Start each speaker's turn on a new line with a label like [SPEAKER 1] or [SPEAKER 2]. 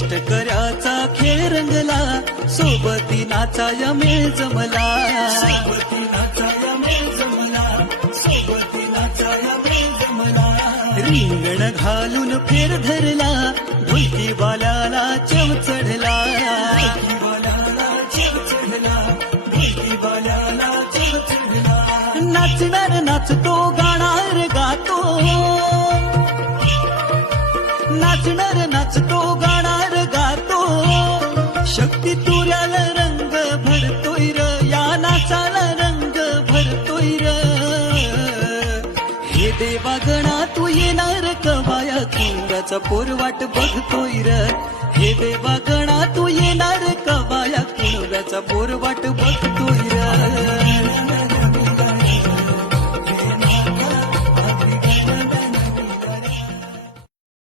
[SPEAKER 1] इष्टकऱ्याचा खेळ रंगला सोबती नाचाया मेळ जमला. सोबती नाचाया मेळ जमला सोबती नाचाया मेळ जमला. रिंगण घालून फेर धरला ढोलकी बाल्याला चव चढला. नाचणार नाचतो गाणार गातो. नाचणार नाचतो गाणार गातो शक्ती तुऱ्याला रंग भरतोय र या नाचाला रंग भरतोय र. हे देवा गणा तू येणार कवाया कुंगाचा पोरवाट बघतोय र. हे देवा गणा तू येणार कवाया कुंगाचा पोरवाट बघ